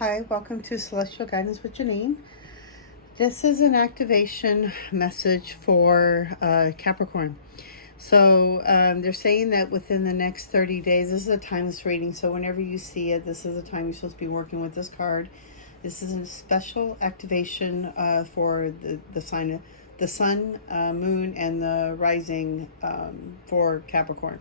Hi, welcome to Celestial Guidance with Jaeneen. This is an activation message for Capricorn. So they're saying that within the next 30 days, this is a timeless reading. So whenever you see it, this is the time you're supposed to be working with this card. This is a special activation for the sign of the sun, moon, and the rising for Capricorn.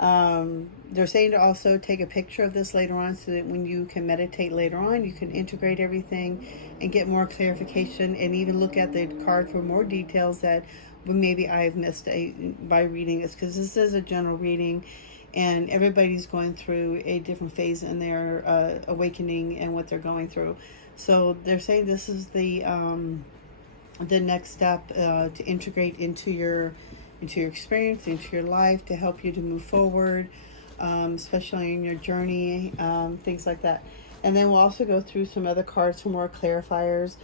They're saying to also take a picture of this later on so that when you can meditate later on, you can integrate everything and get more clarification and even look at the card for more details that maybe I've missed by reading this, because this is a general reading and everybody's going through a different phase in their awakening and what they're going through. So they're saying this is the next step to integrate into your experience, into your life, to help you to move forward, especially in your journey, things like that. And then we'll also go through some other cards for more clarifiers.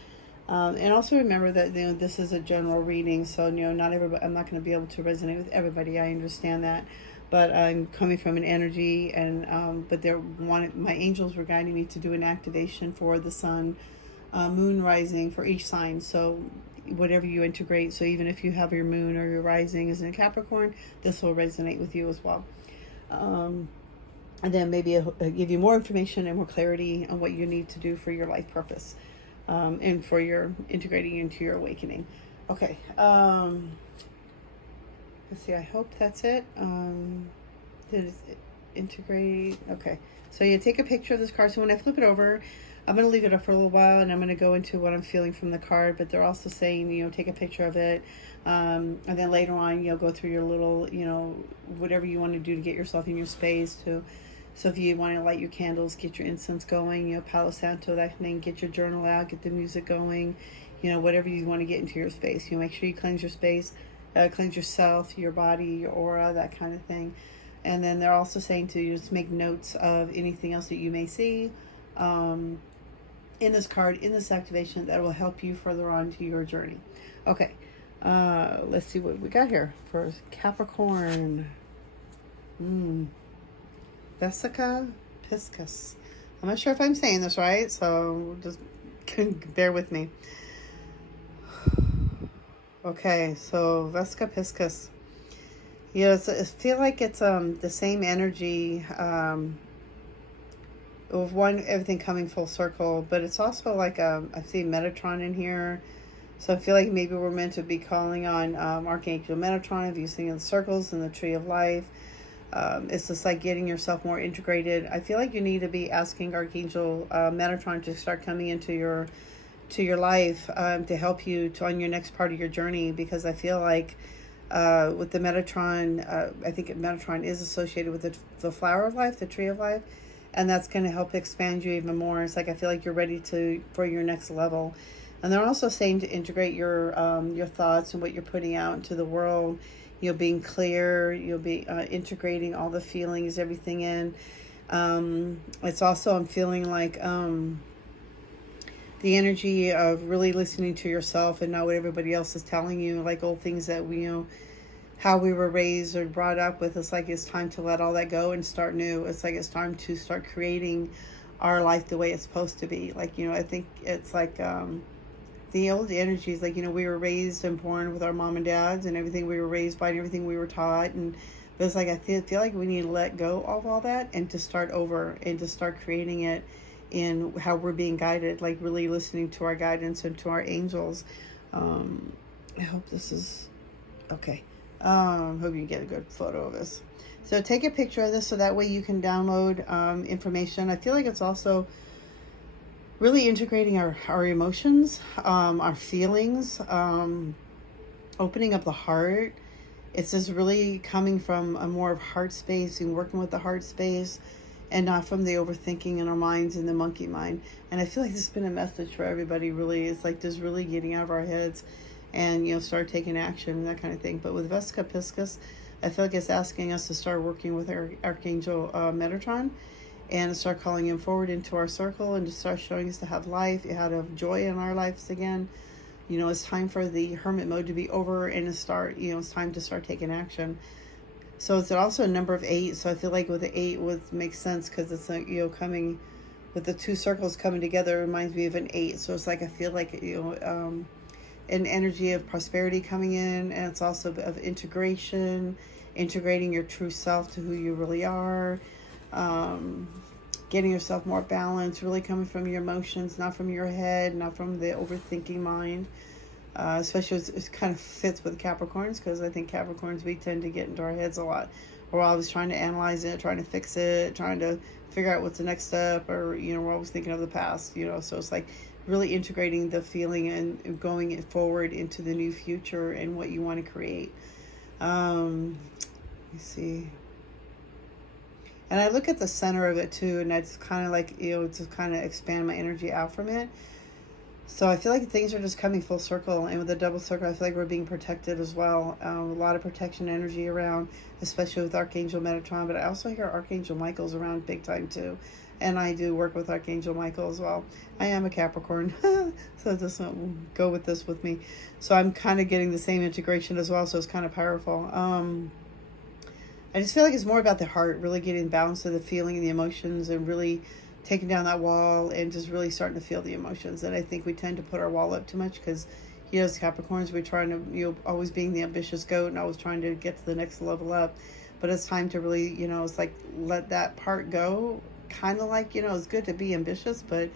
And also remember that this is a general reading, so not everybody. I'm not going to be able to resonate with everybody. I understand that, but I'm coming from an energy, and but my angels were guiding me to do an activation for the sun, moon, rising for each sign. So whatever you integrate, so even if you have your moon or your rising is in Capricorn, this will resonate with you as well. And then maybe it'll give you more information and more clarity on what you need to do for your life purpose, and for your integrating into your awakening. Okay, let's see, I hope that's it. Did it integrate? Okay, so you take a picture of this card. So when I flip it over, I'm going to leave it up for a little while, and I'm going to go into what I'm feeling from the card. But they're also saying, take a picture of it. And then later on, go through your little, whatever you want to do to get yourself in your space. So if you want to light your candles, get your incense going, Palo Santo, that thing, get your journal out, get the music going, whatever you want to get into your space. Make sure you cleanse your space, cleanse yourself, your body, your aura, that kind of thing. And then they're also saying to just make notes of anything else that you may see in this card, in this activation, that will help you further on to your journey. Okay, let's see what we got here for Capricorn. Vesica Piscis. I'm not sure if I'm saying this right, so just bear with me. Okay, so Vesica Piscis. I feel like it's the same energy of everything coming full circle, but it's also like I see Metatron in here, so I feel like maybe we're meant to be calling on Archangel Metatron, if you see in the circles in the Tree of Life. It's just like getting yourself more integrated. I feel like you need to be asking Archangel Metatron to start coming into your life to help you on your next part of your journey, because I feel like with the Metatron, I think Metatron is associated with the flower of life, the tree of life, and that's going to help expand you even more. It's like I feel like you're ready for your next level. And they're also saying to integrate your thoughts and what you're putting out into the world. Being clear, you'll be integrating all the feelings, everything in. It's also, I'm feeling like the energy of really listening to yourself and not what everybody else is telling you, like old things that we how we were raised or brought up with. It's like it's time to let all that go and start new. It's like it's time to start creating our life the way it's supposed to be. Like, I think it's like the old energies, like, we were raised and born with our mom and dads and everything we were raised by and everything we were taught. And it's like I feel like we need to let go of all that and to start over and to start creating it in how we're being guided, like really listening to our guidance and to our angels. I hope this is okay. Hope you get a good photo of this. So take a picture of this so that way you can download information. I feel like it's also really integrating our emotions, our feelings, opening up the heart. It's just really coming from a more of heart space and working with the heart space, and not from the overthinking in our minds and the monkey mind. And I feel like this has been a message for everybody, really. It's like just really getting out of our heads and, start taking action and that kind of thing. But with Vesica Piscis, I feel like it's asking us to start working with our Archangel Metatron and to start calling him forward into our circle and to start showing us to have life, how to have joy in our lives again. It's time for the hermit mode to be over and to start, it's time to start taking action. So it's also a number of 8. So I feel like with the 8 would make sense because it's like, coming with the two circles coming together, it reminds me of an 8. So it's like, I feel like, an energy of prosperity coming in, and it's also of integration, integrating your true self to who you really are, getting yourself more balanced, really coming from your emotions, not from your head, not from the overthinking mind. Especially as it kind of fits with Capricorns, because I think Capricorns, we tend to get into our heads a lot. We're always trying to analyze it, trying to fix it, trying to figure out what's the next step, or, we're always thinking of the past, so it's like really integrating the feeling and going it forward into the new future and what you want to create. Let me see. And I look at the center of it too, and that's kind of like, to kind of expand my energy out from it. So I feel like things are just coming full circle, and with the double circle, I feel like we're being protected as well. A lot of protection energy around, especially with Archangel Metatron, but I also hear Archangel Michael's around big time too. And I do work with Archangel Michael as well. I am a Capricorn, so just go with this with me. So I'm kind of getting the same integration as well, so it's kind of powerful. I just feel like it's more about the heart, really getting balance to the feeling and the emotions, and really taking down that wall and just really starting to feel the emotions. And I think we tend to put our wall up too much because, as Capricorns, we're trying to, always being the ambitious goat and always trying to get to the next level up. But it's time to really, it's like, let that part go. Kind of like, it's good to be ambitious, but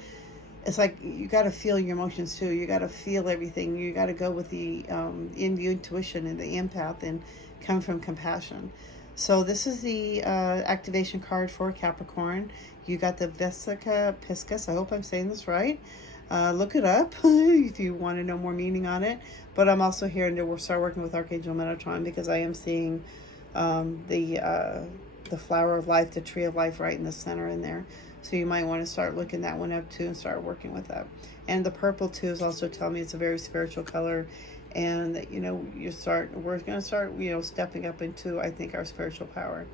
it's like you got to feel your emotions too. You got to feel everything. You got to go with the intuition and the empath, and come from compassion. So this is the activation card for Capricorn. You got the Vesica Piscis. I hope I'm saying this right. Look it up if you want to know more meaning on it. But I'm also here to start working with Archangel Metatron, because I am seeing the flower of life, the tree of life, right in the center in there. So you might want to start looking that one up too and start working with that. And the purple too is also telling me it's a very spiritual color. And that, we're going to start, stepping up into, I think, our spiritual power.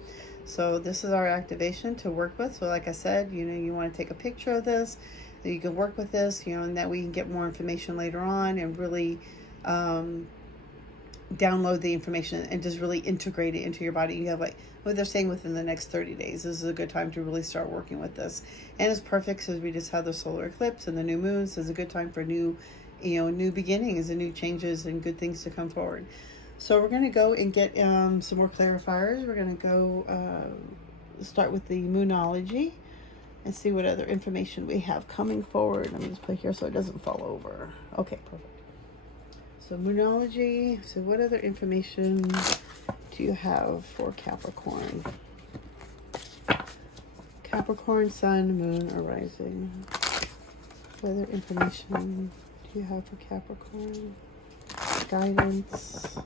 So this is our activation to work with. So like I said, you want to take a picture of this, that you can work with this, and that we can get more information later on, and really download the information and just really integrate it into your body. You have, like what they're saying, within the next 30 days. This is a good time to really start working with this. And it's perfect because we just had the solar eclipse and the new moon. So it's a good time for new beginnings and new changes and good things to come forward. So we're going to go and get some more clarifiers. We're going to go start with the Moonology and see what other information we have coming forward. Let me just put here so it doesn't fall over. Okay, perfect. So Moonology. So what other information do you have for Capricorn? Capricorn, Sun, Moon, or Rising. What other information do you have for Capricorn? Guidance.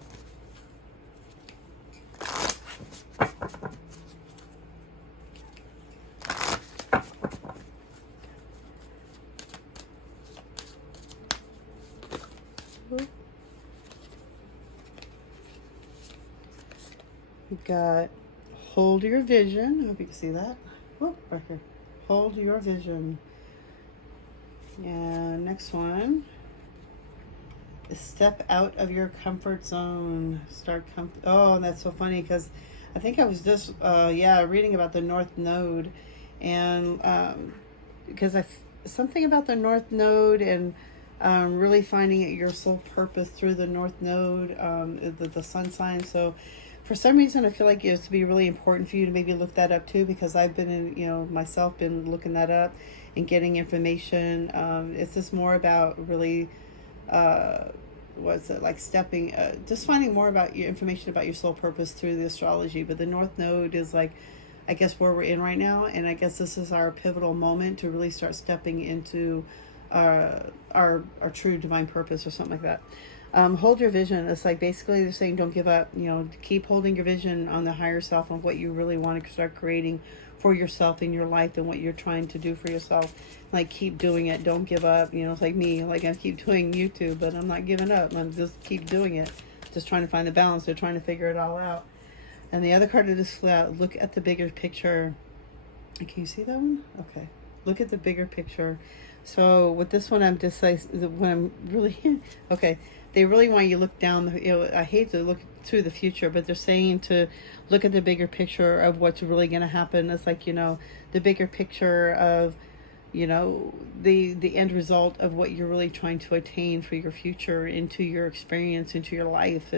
We got hold your vision. I hope you can see that. Oh, right here. Hold your vision. And next one is step out of your comfort zone. Oh, that's so funny because I think I was just reading about the North Node, and because something about the North Node and really finding your soul purpose through the North Node, the sun sign. So for some reason, I feel like it's to be really important for you to maybe look that up too, because I've been myself been looking that up and getting information. It's just more about really, just finding more about your information about your soul purpose through the astrology. But the North Node is like, I guess, where we're in right now. And I guess this is our pivotal moment to really start stepping into our true divine purpose, or something like that. Hold your vision. It's like basically they're saying don't give up. Keep holding your vision on the higher self of what you really want to start creating for yourself in your life and what you're trying to do for yourself. Like, keep doing it. Don't give up. It's like me. Like, I keep doing YouTube, but I'm not giving up. I'm just keep doing it. Just trying to find the balance. They're trying to figure it all out. And the other card of this look at the bigger picture. Can you see that one? Okay. Look at the bigger picture. So with this one, I'm just like, when I'm really, okay. They really want you to look down, I hate to look through the future, but they're saying to look at the bigger picture of what's really going to happen. It's like, the bigger picture of you know, the end result of what you're really trying to attain for your future, into your experience, into your life.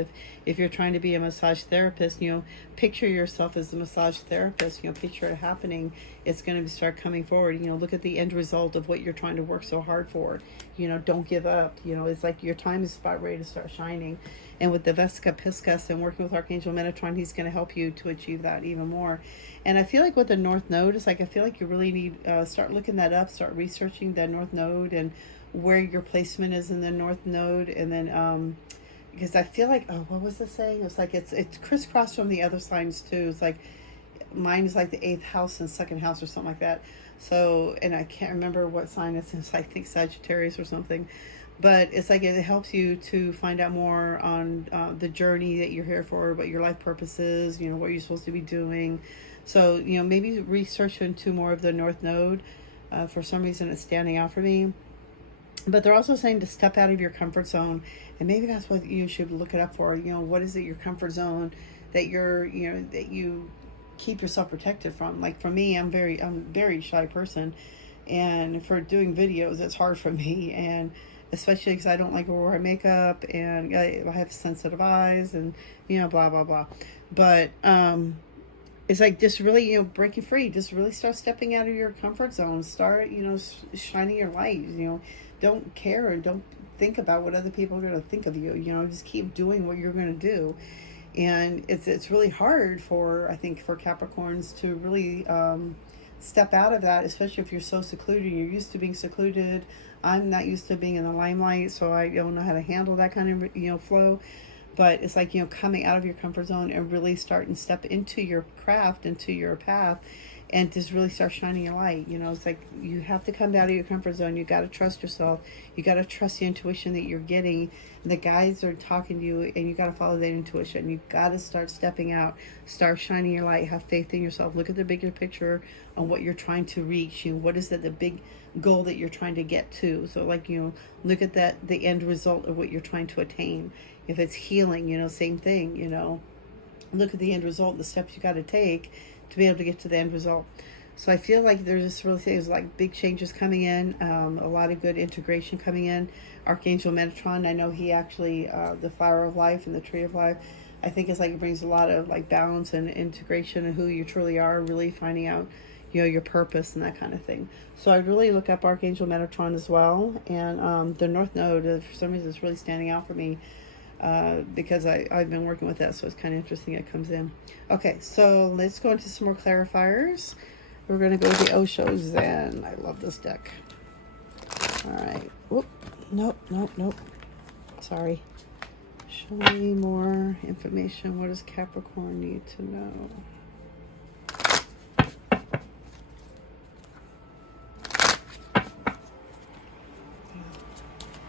If you're trying to be a massage therapist, you know, picture yourself as a massage therapist, you know, picture it happening. It's going to start coming forward. You know, look at the end result of what you're trying to work so hard for. You know, don't give up. You know, it's like your time is about ready to start shining. And with the Vesica Piscis and working with Archangel Metatron, he's going to help you to achieve that even more. And I feel like with the North Node, it's like I feel like you really need start looking that up, start researching the North Node and where your placement is in the North Node, and then because I feel like, oh, what was the saying? It's like it's crisscrossed from the other signs too. It's like mine is like the 8th house and 2nd house or something like that. So, and I can't remember what sign it's in. I think Sagittarius or something. But it's like it helps you to find out more on the journey that you're here for, what your life purpose is, you know, what you're supposed to be doing. So, you know, maybe research into more of the North Node. For some reason, it's standing out for me. But they're also saying to step out of your comfort zone. And maybe that's what you should look it up for. You know, what is it, your comfort zone that you're, you know, that you keep yourself protected from? Like for me, I'm very shy person. And for doing videos, it's hard for me. And especially because I don't like to wear makeup, and I have sensitive eyes, and, you know, blah, blah, blah. But it's like just really, you know, breaking free. Just really start stepping out of your comfort zone. Start, you know, shining your light. You know, don't care and don't think about what other people are going to think of you. You know, just keep doing what you're going to do. And it's really hard for, I think, for Capricorns to really step out of that, especially if you're so secluded. You're used to being secluded. I'm not used to being in the limelight, so I don't know how to handle that kind of, you know, flow. But it's like, you know, coming out of your comfort zone and really start and step into your craft, into your path, and just really start shining your light. You know, it's like you have to come out of your comfort zone. You got to trust yourself. You got to trust the intuition that you're getting. The guides are talking to you, and you got to follow that intuition. You got to start stepping out, start shining your light, have faith in yourself. Look at the bigger picture on what you're trying to reach. You know, what is the big goal that you're trying to get to? So, like, you know, look at that, the end result of what you're trying to attain. If it's healing, you know, same thing. You know, look at the end result, the steps you got to take to be able to get to the end result. So I feel like there's like big changes coming in, a lot of good integration coming in. Archangel Metatron, I know he actually, the flower of life and the tree of life, I think it's like it brings a lot of like balance and integration of who you truly are, really finding out, you know, your purpose and that kind of thing. So I really look up Archangel Metatron as well. And the North Node, for some reason, is really standing out for me. Because I've been working with that, so it's kind of interesting it comes in. Okay, so let's go into some more clarifiers. We're going to go to the Osho Zen. I love this deck. All right. Whoop. Nope. Sorry. Show me more information. What does Capricorn need to know?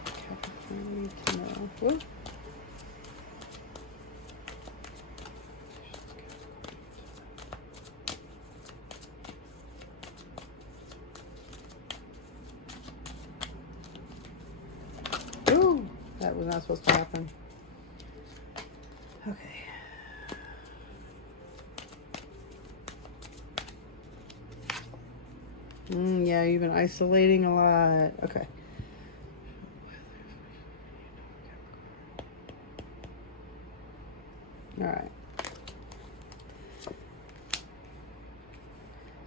Capricorn need to know. Whoop. That was not supposed to happen. Okay. Yeah, you've been isolating a lot. Okay. All right.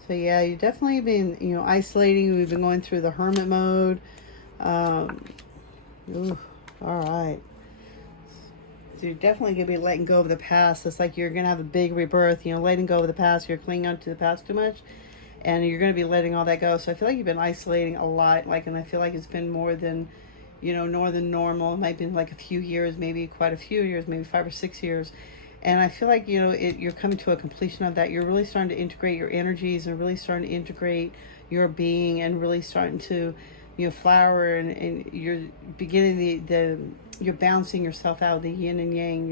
So yeah, you've definitely been, you know, isolating. We've been going through the hermit mode. Ooh. All right. So you're definitely going to be letting go of the past. It's like you're going to have a big rebirth, you know, letting go of the past. You're clinging on to the past too much, and you're going to be letting all that go. So I feel like you've been isolating a lot, like, and I feel like it's been more than, you know, more than normal. It might be like a few years, maybe quite a few years, maybe 5 or 6 years. And I feel like, you know, you're coming to a completion of that. You're really starting to integrate your energies and really starting to integrate your being and really starting to, you know, flower, and you're beginning you're balancing yourself out, the yin and yang.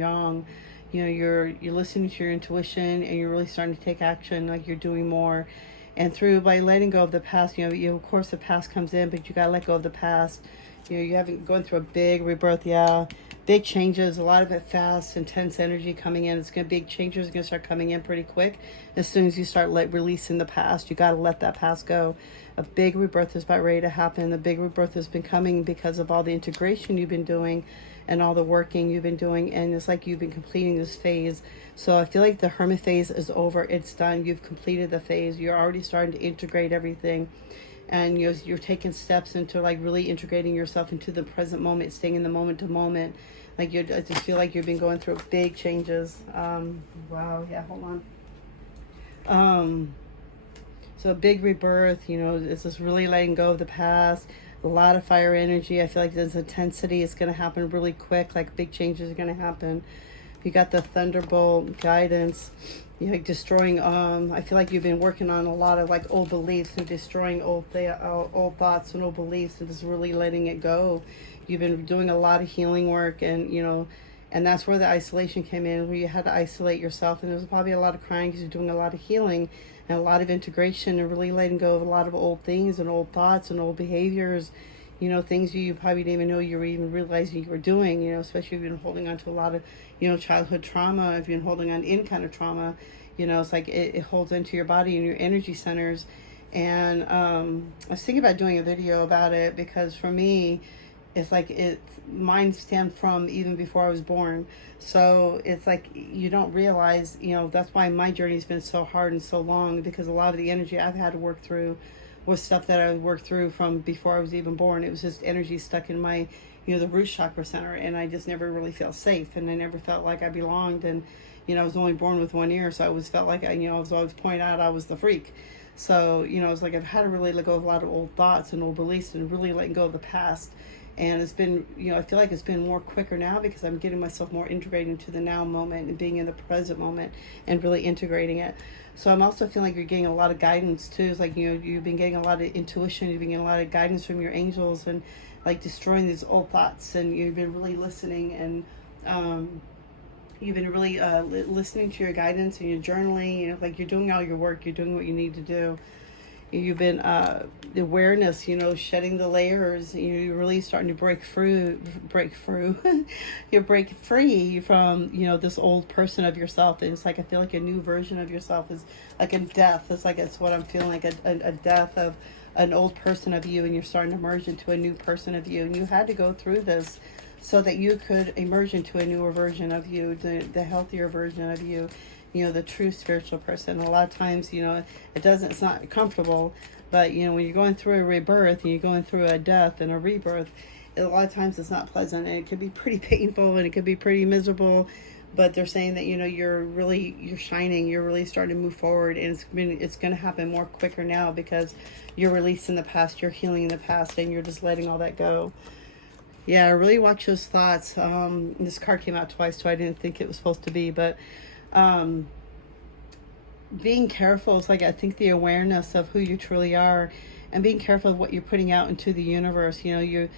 You know, you're listening to your intuition, and you're really starting to take action, like you're doing more. And by letting go of the past, you know, of course the past comes in, but you gotta let go of the past. You know, you haven't gone through a big rebirth. Yeah. Big changes, a lot of it fast, intense energy coming in. It's going to big changes are going to start coming in pretty quick. As soon as you start releasing the past, you got to let that past go. A big rebirth is about ready to happen. The big rebirth has been coming because of all the integration you've been doing and all the working you've been doing. And it's like you've been completing this phase. So I feel like the hermit phase is over. It's done. You've completed the phase. You're already starting to integrate everything. And you're taking steps into like really integrating yourself into the present moment, staying in the moment to moment. Like I just feel like you've been going through big changes. Wow, yeah, hold on. So a big rebirth, you know, it's just really letting go of the past. A lot of fire energy. I feel like this intensity is going to happen really quick. Like big changes are going to happen. You got the thunderbolt guidance. You're like destroying. I feel like you've been working on a lot of like old beliefs and destroying old thoughts and old beliefs and just really letting it go. You've been doing a lot of healing work, and you know, and that's where the isolation came in, where you had to isolate yourself, and there was probably a lot of crying because you're doing a lot of healing and a lot of integration and really letting go of a lot of old things and old thoughts and old behaviors. You know, things you probably didn't even know you were even realizing you were doing, you know, especially if you've been holding on to a lot of, you know, childhood trauma, if you've been holding on to any kind of trauma, you know, it's like it holds into your body and your energy centers. And I was thinking about doing a video about it because for me, it's like mine stemmed from even before I was born. So it's like you don't realize, you know, that's why my journey's been so hard and so long, because a lot of the energy I've had to work through was stuff that I worked through from before I was even born. It was just energy stuck in my, you know, the root chakra center, and I just never really felt safe, and I never felt like I belonged. And you know, I was only born with one ear, so I always felt like I was always pointed out I was the freak. So you know, it's like I've had to really let go of a lot of old thoughts and old beliefs and really letting go of the past. And it's been, you know, I feel like it's been more quicker now because I'm getting myself more integrated into the now moment and being in the present moment and really integrating it. So I'm also feeling like you're getting a lot of guidance too. It's like, you know, you've been getting a lot of intuition, you've been getting a lot of guidance from your angels and like destroying these old thoughts, and you've been really listening, and you've been really listening to your guidance and your journaling. You know, like you're doing all your work, you're doing what you need to do. You've been the awareness, you know, shedding the layers. You're really starting to break free. You break free from, you know, this old person of yourself. And it's like I feel like a new version of yourself is like a death. It's like it's what I'm feeling, like a death of an old person of you, and you're starting to merge into a new person of you. And you had to go through this so that you could emerge into a newer version of you, the healthier version of you. You know, the true spiritual person. A lot of times, you know, it's not comfortable, but you know, when you're going through a rebirth and you're going through a death and a rebirth, a lot of times it's not pleasant, and it can be pretty painful, and it can be pretty miserable. But they're saying that, you know, you're shining, you're really starting to move forward, and it's going to happen more quicker now because you're releasing the past, you're healing the past, and you're just letting all that go. Yeah, really watch those thoughts. This card came out twice, so I didn't think it was supposed to be, but being careful is like, I think the awareness of who you truly are, and being careful of what you're putting out into the universe. You know,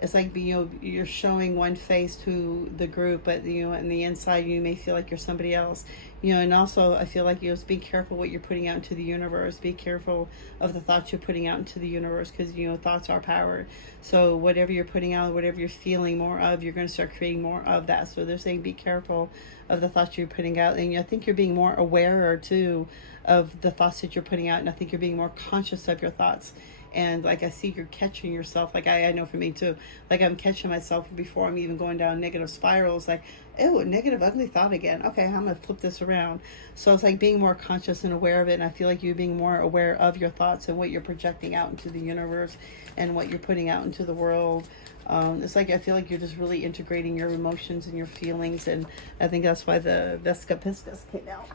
it's like, you know, you're showing one face to the group, but you know, on the inside you may feel like you're somebody else. You know, and also I feel like, you know, be careful what you're putting out into the universe. Be careful of the thoughts you're putting out into the universe, because you know, thoughts are power. So whatever you're putting out, whatever you're feeling more of, you're going to start creating more of that. So they're saying be careful of the thoughts you're putting out, and I think you're being more aware too of the thoughts that you're putting out, and I think you're being more conscious of your thoughts. And like I see you're catching yourself, like I know for me too, like I'm catching myself before I'm even going down negative spirals, like, oh, negative ugly thought again, okay, I'm gonna flip this around. So it's like being more conscious and aware of it, and I feel like you're being more aware of your thoughts and what you're projecting out into the universe and what you're putting out into the world. It's like I feel like you're just really integrating your emotions and your feelings, and I think that's why the Vesica Piscis came out.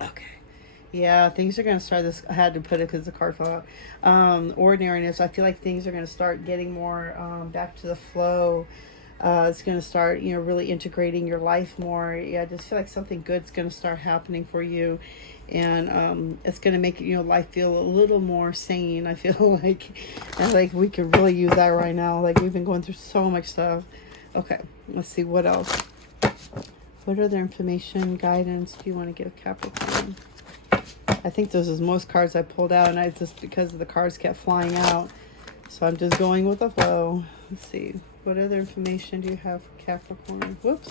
Okay. Yeah, things are going to start this. I had to put it because the card fell out. Ordinariness. I feel like things are going to start getting more back to the flow. It's going to start, you know, really integrating your life more. Yeah, I just feel like something good's going to start happening for you. And it's going to make, you know, life feel a little more sane. I feel like, and like we could really use that right now. Like we've been going through so much stuff. Okay, let's see what else. What other information, guidance do you want to give Capricorn? I think this is most cards I pulled out, and I just, because the cards kept flying out, So I'm just going with the flow. Let's see. What other information do you have for Capricorn? Whoops.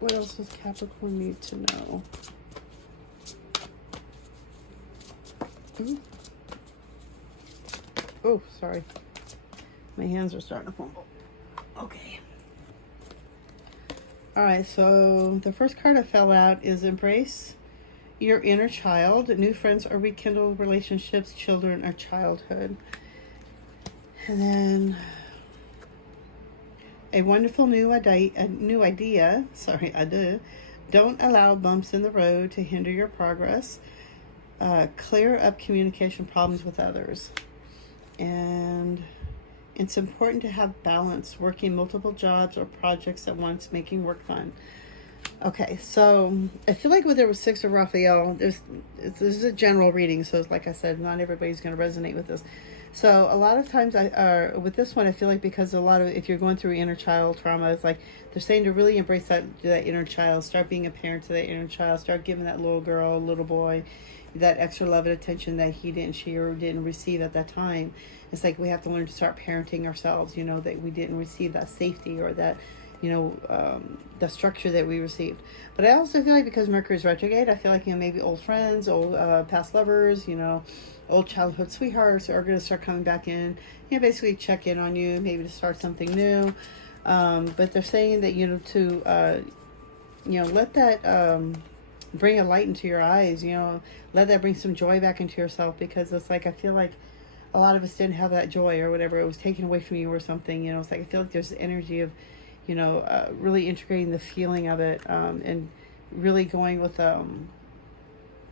What else does Capricorn need to know? Ooh. Oh, sorry. My hands are starting to fumble. Okay. All right, so the first card that fell out is Embrace Your Inner Child. New friends or rekindled relationships, children or childhood. And then a wonderful new idea. Sorry, I do. Don't allow bumps in the road to hinder your progress. Clear up communication problems with others. And it's important to have balance, working multiple jobs or projects at once, making work fun. Okay, so I feel like with there was 6 of Raphael, this is a general reading, so it's like I said, not everybody's going to resonate with this. So a lot of times with this one, I feel like because a lot of, if you're going through inner child trauma, it's like they're saying to really embrace that inner child, start being a parent to that inner child, start giving that little girl, little boy, that extra love and attention that she didn't receive at that time. It's like we have to learn to start parenting ourselves, that we didn't receive that safety or that, the structure that we received. But I also feel like because Mercury is retrograde, I feel like, maybe old friends, old past lovers, old childhood sweethearts are going to start coming back in, basically check in on you, maybe to start something new. But they're saying that, to, let that bring a light into your eyes, let that bring some joy back into yourself, because it's like, I feel like a lot of us didn't have that joy or whatever. It was taken away from you or something, it's like, I feel like there's the energy of, really integrating the feeling of it, and really going with,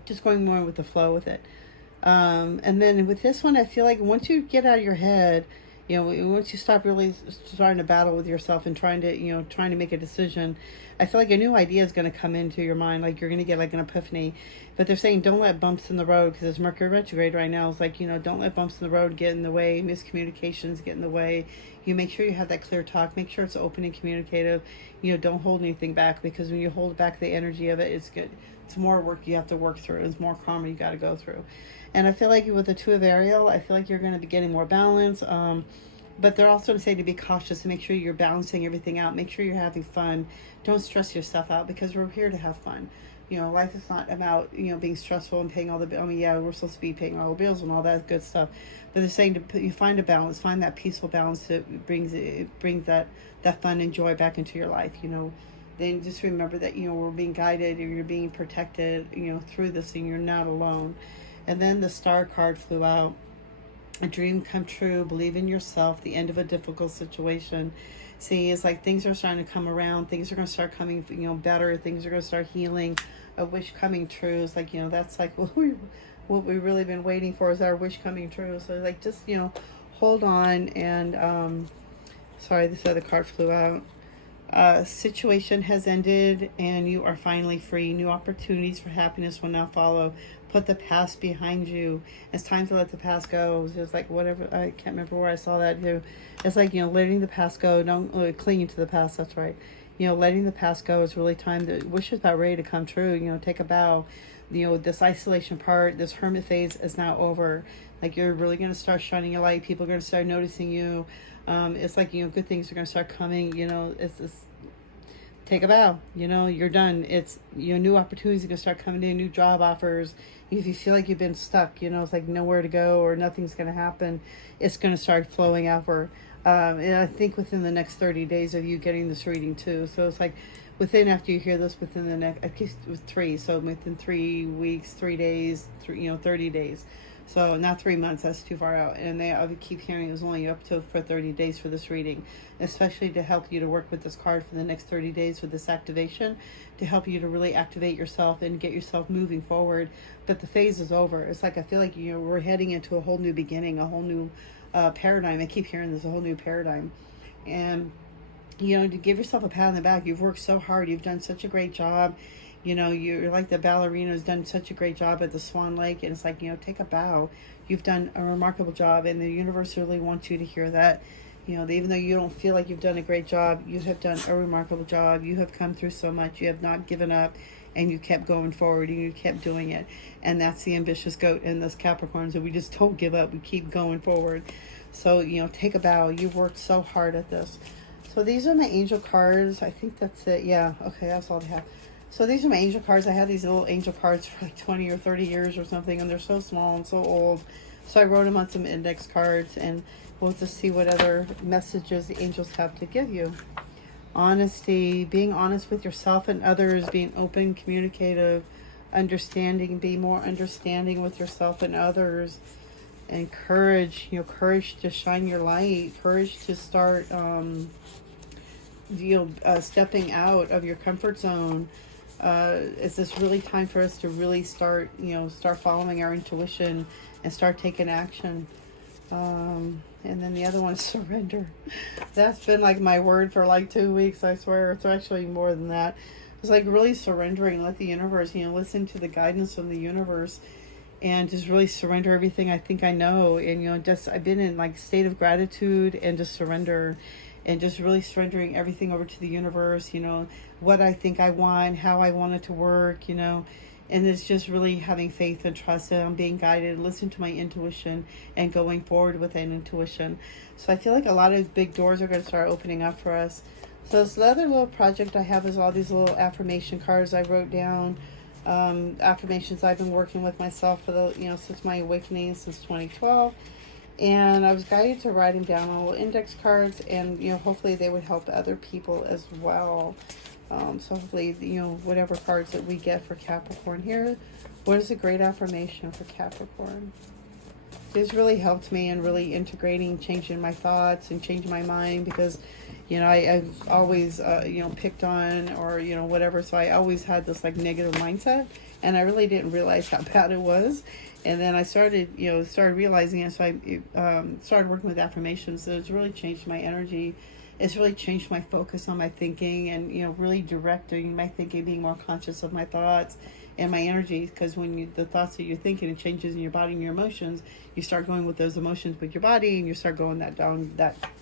just going more with the flow with it. And then with this one, I feel like once you get out of your head, once you stop really starting to battle with yourself and trying to make a decision, I feel like a new idea is going to come into your mind. Like you're going to get like an epiphany. But they're saying don't let bumps in the road, because it's Mercury retrograde right now. It's like, don't let bumps in the road get in the way, miscommunications get in the way. You make sure you have that clear talk. Make sure it's open and communicative. Don't hold anything back, because when you hold back the energy of it, it's good. It's more work you have to work through. It's more karma you got to go through. And I feel like with the 2 of Ariel, I feel like you're going to be getting more balance. But they're also saying to be cautious and make sure you're balancing everything out. Make sure you're having fun. Don't stress yourself out, because we're here to have fun. Life is not about, being stressful and paying all the bills. I mean, yeah, we're supposed to be paying all the bills and all that good stuff. But they're saying you find a balance, find that peaceful balance that brings that fun and joy back into your life, Then just remember that, we're being guided or you're being protected, through this, and you're not alone. And then the Star card flew out. A dream come true, believe in yourself, the end of a difficult situation. See, it's like things are starting to come around, things are going to start coming, better, things are going to start healing, a wish coming true. It's like, that's like what we've really been waiting for, is our wish coming true. So like, just, hold on. And, sorry, this other card flew out. Situation has ended and you are finally free. New opportunities for happiness will now follow. Put the past behind you. It's time to let the past go. It's like whatever, I can't remember where I saw that too. It's like, letting the past go. Don't cling to the past. That's right. Letting the past go is really time to, wish is about ready to come true. Take a bow. This isolation part, this hermit phase is now over. Like you're really going to start shining your light. People are going to start noticing you. It's like, good things are going to start coming, it's take a bow, you're done. It's, new opportunities are going to start coming in, new job offers. If you feel like you've been stuck, it's like nowhere to go or nothing's going to happen, it's going to start flowing outward. And I think within the next 30 days of you getting this reading too. So it's like after you hear this, within the next, at least with 3, so within 3 weeks, 3 days, 30 days. So not 3 months, that's too far out. And I would keep hearing it was only up to for 30 days for this reading, especially to help you to work with this card for the next 30 days with this activation, to help you to really activate yourself and get yourself moving forward. But the phase is over. It's like, I feel like, we're heading into a whole new beginning, a whole new paradigm. I keep hearing this, a whole new paradigm. And, to give yourself a pat on the back. You've worked so hard. You've done such a great job. You're like the ballerina who's done such a great job at the Swan Lake. And it's like, take a bow. You've done a remarkable job. And the universe really wants you to hear that. Even though you don't feel like you've done a great job, you have done a remarkable job. You have come through so much. You have not given up. and you kept going forward and you kept doing it. And that's the ambitious goat in this Capricorn. So we just don't give up. We keep going forward. So, you know, take a bow. You worked so hard at this. So these are my angel cards. I think that's it. Yeah. Okay. That's all I have. So these are my angel cards. I had these little angel cards for like 20 or 30 years or something, and they're so small and so old. So I wrote them on some index cards, and we'll just see what other messages the angels have to give you. Honesty, being honest with yourself and others, being open, communicative, understanding, be more understanding with yourself and others, and courage, you know, courage to shine your light, courage to start, stepping out of your comfort zone. Is this really time for us to really start, you know, start following our intuition and start taking action? And then the other one is surrender. That's been like my word for like 2 weeks, I swear. It's actually more than that. It's like really surrendering. Let the universe, you know, listen to the guidance from the universe and just really surrender everything I think I know. And, you know, just I've been in like state of gratitude and just surrender, and just really surrendering everything over to the universe, you know, what I think I want, how I want it to work, you know. And it's just really having faith and trust that I'm being guided, listen to my intuition, and going forward with an intuition. So I feel like a lot of big doors are going to start opening up for us. So this other little project I have is all these little affirmation cards I wrote down. Affirmations I've been working with myself for the, you know, since my awakening, since 2012. And I was guided to write them down on little index cards, and, you know, hopefully they would help other people as well. So hopefully, you know, whatever cards that we get for Capricorn here, what is a great affirmation for Capricorn? This really helped me in really integrating, changing my thoughts and changing my mind, because, you know, I've always, you know, picked on or, you know, whatever. So I always had this like negative mindset, and I really didn't realize how bad it was. And then I started, you know, realizing it. So I started working with affirmations. So it's really changed my energy. It's really changed my focus on my thinking, and, you know, really directing my thinking, being more conscious of my thoughts and my energy. Because when the thoughts that you're thinking, it changes in your body and your emotions, you start going with those emotions with your body, and you start going that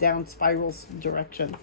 down spiral direction.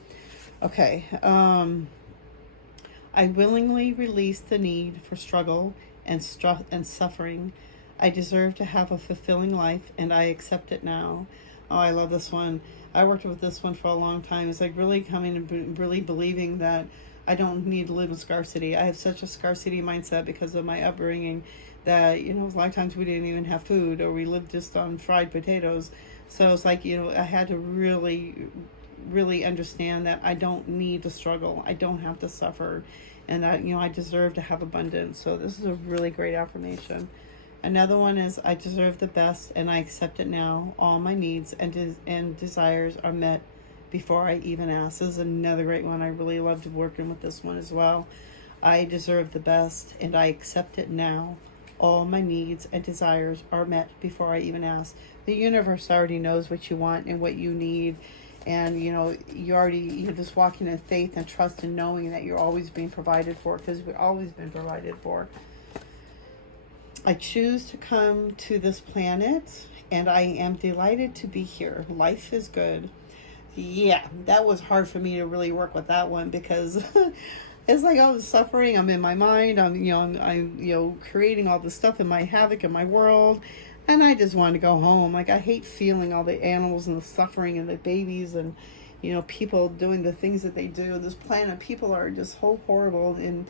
Okay. I willingly release the need for struggle and suffering. I deserve to have a fulfilling life, and I accept it now. Oh, I love this one. I worked with this one for a long time. It's like really coming and really believing that I don't need to live in scarcity. I have such a scarcity mindset because of my upbringing that, you know, a lot of times we didn't even have food, or we lived just on fried potatoes. So it's like, you know, I had to really understand that I don't need to struggle. I don't have to suffer. And that, you know, I deserve to have abundance. So this is a really great affirmation. Another one is, I deserve the best, and I accept it now. All my needs and desires are met before I even ask. This is another great one. I really loved working with this one as well. I deserve the best, and I accept it now. All my needs and desires are met before I even ask. The universe already knows what you want and what you need. And, you know, you're just walking in faith and trust and knowing that you're always being provided for, because we've always been provided for. I choose to come to this planet, and I am delighted to be here. Life is good. Yeah, that was hard for me to really work with that one, because it's like I was suffering. I'm in my mind. I'm creating all this stuff in my havoc in my world, and I just want to go home. Like, I hate feeling all the animals and the suffering and the babies and, you know, people doing the things that they do. This planet, people are just so horrible, and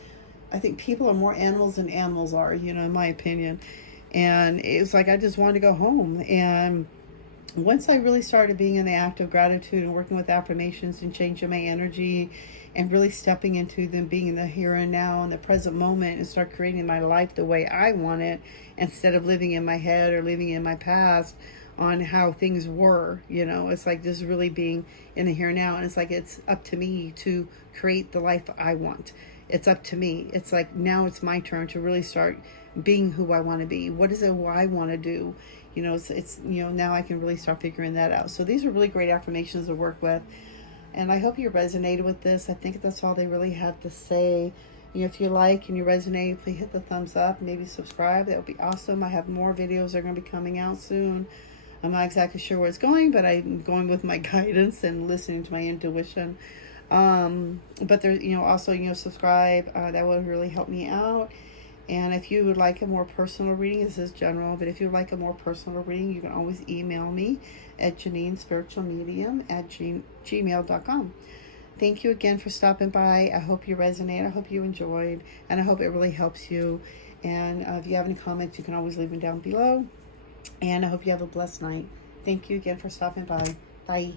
I think people are more animals than animals are, you know, in my opinion. And it's like I just wanted to go home. And once I really started being in the act of gratitude and working with affirmations and changing my energy and really stepping into them, being in the here and now and the present moment, and start creating my life the way I want it, instead of living in my head or living in my past on how things were, you know. It's like just really being in the here and now. And it's like it's up to me to create the life I want. It's up to me. It's like now it's my turn to really start being who I want to be. What is it I want to do? You know, it's you know, now I can really start figuring that out. So these are really great affirmations to work with. And I hope you resonated with this. I think that's all they really have to say. You know, if you like and you resonate, please hit the thumbs up. Maybe subscribe. That would be awesome. I have more videos that are going to be coming out soon. I'm not exactly sure where it's going, but I'm going with my guidance and listening to my intuition. But there, also, subscribe. That would really help me out. And if you would like a more personal reading, this is general, but if you would like a more personal reading, you can always email me at janeenspiritualmedium@gmail.com. Thank you again for stopping by. I hope you resonate. I hope you enjoyed. And I hope it really helps you. And if you have any comments, you can always leave them down below. And I hope you have a blessed night. Thank you again for stopping by. Bye.